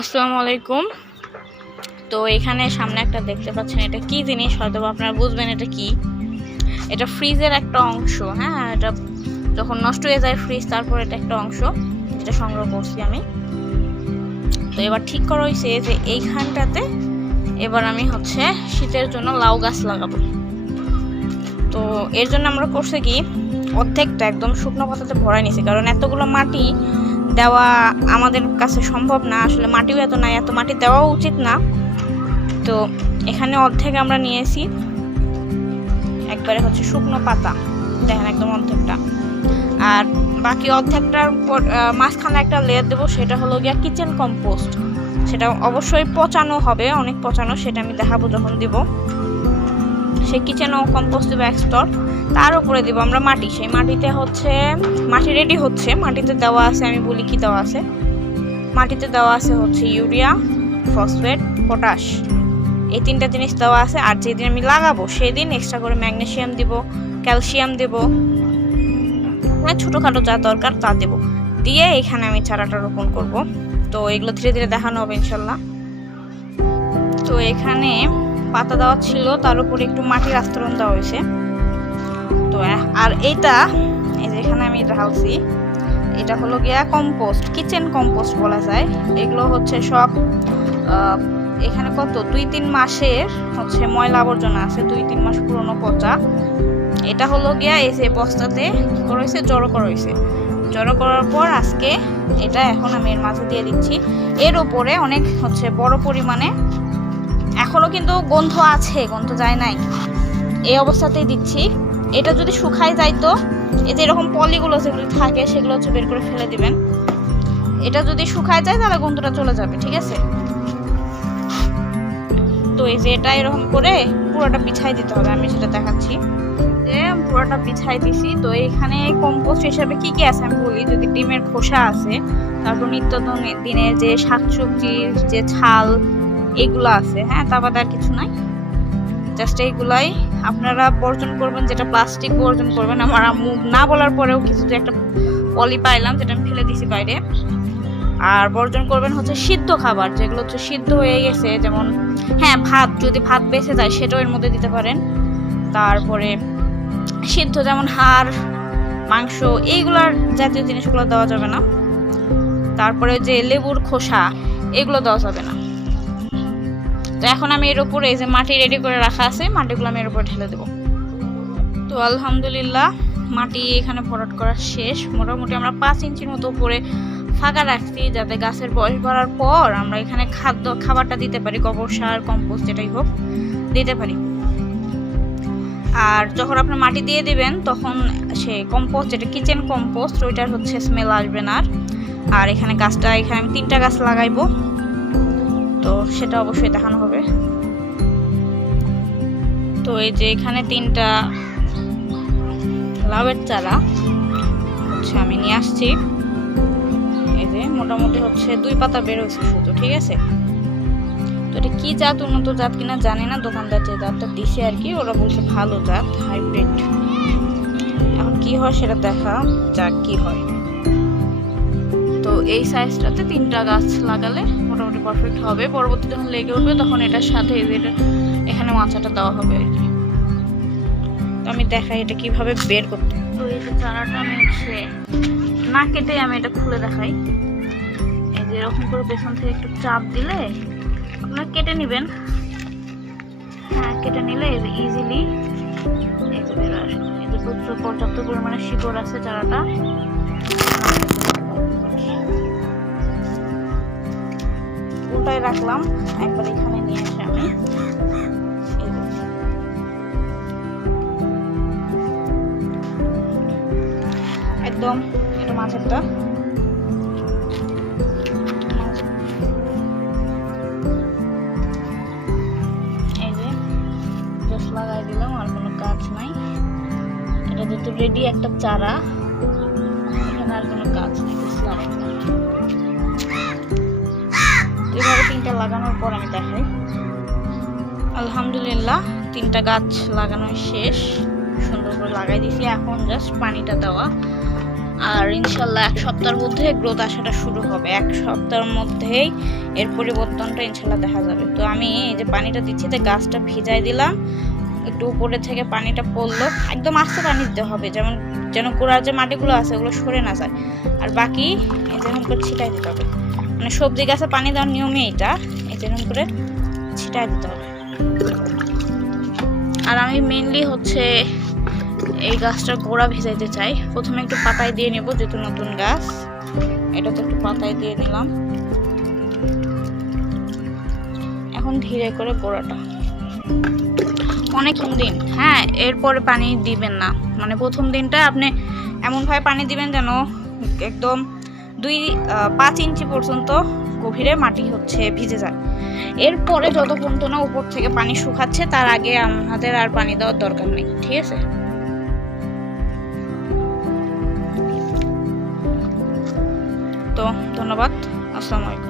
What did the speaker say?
আসসালামু আলাইকুম। তো এখানে সামনে একটা দেখতে পাচ্ছেন, এটা কি জিনিস? হয়তো আপনারা বুঝবেন এটা কি। এটা ফ্রিজের একটা অংশ হ্যাঁ? এটা যখন নষ্ট হয়ে যায় ফ্রিজ, তারপর এটা একটা অংশ যেটা সংগ্রহ করছি আমি। তো এবার ঠিক করা হয়েছে যে এইখানটাতে এবার আমি হচ্ছে শীতের জন্য লাউ গাছ লাগাবো। তো এর জন্য আমরা করছে কি, অর্ধেকটা একদম শুকনো পাতাতে ভরাই নিছি, কারণ এতগুলো মাটি দেওয়া আমাদের কাছে সম্ভব না। আসলে মাটিও এত নাই, এত মাটি দেওয়া উচিত না। তো এখানে অর্ধেক আমরা নিয়েছি। একবারে হচ্ছে শুকনো পাতা। দেখেন একদম অর্ধেকটা। আর বাকি অর্ধেকটার পর মাঝখানে একটা লেয়ার দেবো, সেটা হলো গিয়া কিচেন কম্পোস্ট সেটা অবশ্যই পচানো হবে, অনেক পচানো, সেটা আমি দেখাবো যখন দিব। সে কিচেন কম্পোস্ট দেবো এক স্তর। তার উপরে দিব আমরা মাটি। সেই মাটিতে হচ্ছে, মাটি রেডি হচ্ছে। মাটিতে দেওয়া আছে, আমি বলি কি দেওয়া আছে? মাটিতে দেওয়া আছে হচ্ছে ইউরিয়া, ফসফেট, পটাশ। এই তিনটা জিনিস দেওয়া আছে, আর যেদিন আমি লাগাবো, সেদিন এক্সট্রা করে ম্যাগনেশিয়াম দিব ক্যালসিয়াম দেব। মানে ছোটোখাটো যা দরকার তা দেব। দিয়ে এখানে আমি চারাটা রোপণ করব। তো এগুলো ধীরে ধীরে দেখানো হবে ইনশাল্লাহ। তো এখানে পাতা দেওয়া ছিল, তার উপরে একটু মাটির আস্তরণ দেওয়া হয়েছে। আর এইটা এই যে এখানে আমি ঢালছি, এটা হলো গিয়া কম্পোস্ট কিচেন কম্পোস্ট বলা যায়। এগুলো হচ্ছে সব এখানে কত? দুই তিন মাসের হচ্ছে ময়লা আবর্জনা আছে, দুই তিন মাস পুরনো পচা। এটা হলো গিয়া এই যে বস্তাতে কি করা হয়েছে? জড়ো করা হয়েছে। জড়ো করার পর আজকে এটা এখন আমি এর মাঝে দিয়ে দিচ্ছি। এর উপরে অনেক হচ্ছে বড় পরিমাণে এখনও কিন্তু গন্ধ আছে, গন্ধ যায় নাই। এই অবস্থাতেই দিচ্ছি। এটা যদি শুকায় যায় তো, এই যে এরকম পলিগুলো যেগুলো থাকে, সেগুলো হচ্ছে বের করে ফেলে দিবেন। এটা যদি শুকায় যায়, তাহলে গন্ধটা চলে যাবে, ঠিক আছে? তো এই যে এটা এরকম করে পুরোটা বিছাই দিতে হবে, আমি সেটা দেখাচ্ছি। যে পুরোটা বিছাই দিছি। তো এখানে কম্পোস্ট হিসাবে কি কি আছে আমি বলি? যদি ডিমের খোসা আছে, তারপর নিত্য দন- দিনের যে শাকসবজির যে ছাল, এগুলো আছে হ্যাঁ তা বাদে আর কিছু নাই। জাস্ট এইগুলাই। আপনারা বর্জন করবেন যেটা প্লাস্টিক বর্জন করবেন। আমার আম্মু না বলার পরেও কিছু একটা পলি পাইলাম, যেটা আমি ফেলে দিছি বাইরে। আর বর্জন করবেন হচ্ছে সিদ্ধ খাবার, যেগুলো হচ্ছে সিদ্ধ হয়ে গেছে, যেমন হ্যাঁ ভাত, যদি ভাত বেঁচে যায় সেটাও এর মধ্যে দিতে পারেন। তারপরে সিদ্ধ যেমন হাড়, মাংস, এইগুলার জাতীয় জিনিসগুলো দেওয়া যাবে না। তারপরে যে লেবুর খোসা, এগুলো দেওয়া যাবে না। তো এখন আমি এর উপরে এই যে মাটি রেডি করে রাখা আছে, মাটিগুলো আমি এর উপরে ঢেলে দেবো। তো আলহামদুলিল্লাহ, মাটি এখানে ভরাট করা শেষ। মোটামুটি আমরা পাঁচ ইঞ্চির মতো উপরে ফাঁকা রাখছি, যাতে গাছের বয়স বাড়ার পর আমরা এখানে খাদ্য, খাবারটা দিতে পারি, গোবর সার কম্পোস্ট যেটাই হোক, দিতে পারি। আর যখন আপনি মাটি দিয়ে দিবেন, তখন সে কম্পোস্ট যেটা কিচেন কম্পোস্ট ওইটার হচ্ছে স্মেল আসবে না আর এখানে গাছটা, এখানে আমি তিনটা গাছ লাগাইবো। তো সেটা অবশ্যই দেখানো হবে। তো এই যে এখানে তিনটা লাউয়ের চারা, হচ্ছে আমি নিয়ে আসছি। এই যে মোটামুটি হচ্ছে দুই পাতা বের হয়েছে শুধু, ঠিক আছে? তো এটা কী জাত, উন্নত জাত কিনা জানি না, দোকানদার যে জাতটা দিছে আর কি, ওরা বলছে ভালো জাত, হাইব্রিড। এখন কি হয় সেটা দেখা যাক কি হয়। তো এই সাইজটাতে তিনটা গাছ লাগালে মোটামুটি পারফেক্ট হবে। পরবর্তী যখন লেগে উঠবে, তখন এটার সাথে এটা এখানে মাচাটা দেওয়া হবে আর কি। তো আমি দেখাই এটা কীভাবে বের করতে তো এই যে চারাটা আমি হচ্ছে না কেটে আমি এটা খুলে দেখাই। এই যে এরকম করে পেছন থেকে একটু চাপ দিলে আপনারা কেটে নেবেন। হ্যাঁ কেটে নিলে ইজিলি পর্যাপ্ত পরিমাণে শিকড় আছে চারাটা। উল্টায় রাখলাম। একবার এখানে নিয়ে এসে আমি। একদম, এটা মাছেরটা। লাগাই দিলাম, আর কোনো কাজ নাই। এটা যেহেতু রেডি একটা চারা। এখানে আর কোনো কাজ নেই বুঝলাম লাগানোর পর আমি দেখাই। আলহামদুলিল্লাহ, তিনটা গাছ লাগানো শেষ। সুন্দর করে লাগাই দিছি এখন জাস্ট পানিটা দেওয়া। আর ইনশাল্লাহ এক সপ্তাহের মধ্যে গ্রোথ আসাটা শুরু হবে। এক সপ্তাহের মধ্যেই এর পরিবর্তনটা ইনশাল্লাহ দেখা যাবে। তো আমি এই যে পানিটা দিচ্ছি, তো গাছটা ভিজাই দিলাম। একটু উপরে থেকে পানিটা পড়ল। একদম আস্তে পানি দিতে হবে। যেমন, যেন গোড়ার যে মাটিগুলো আছে, ওগুলো সরে না যায়। আর বাকি যেরকম করে ছিটাই দিতে হবে। মানে সবজি গাছে পানি দেওয়ার নিয়মই এটা। এই যেরকম করে ছিটাই দিতে হবে। আর আমি মেনলি হচ্ছে এই গাছটার গোড়া ভেজাইতে চাই। প্রথমে একটু পাতায় দিয়ে নেব যেহেতু নতুন গাছ। এটা তো একটু পাতায় দিয়ে নিলাম। এখন ধীরে করে গোড়াটা। অনেক দিন। হ্যাঁ এরপরে পানি দিবেন না। মানে প্রথম দিনটা আপনি এমনভাবে পানি দিবেন যেন একদম দুই পাঁচ ইঞ্চি পর্যন্ত গভীরে মাটি হচ্ছে ভিজে যায়। এরপরে যত পর্যন্ত না উপর থেকে পানি শুকাচ্ছে, তার আগে আমাদের আর পানি দেওয়ার দরকার নেই, ঠিক আছে? তো, ধন্যবাদ। আসসালামু আলাইকুম।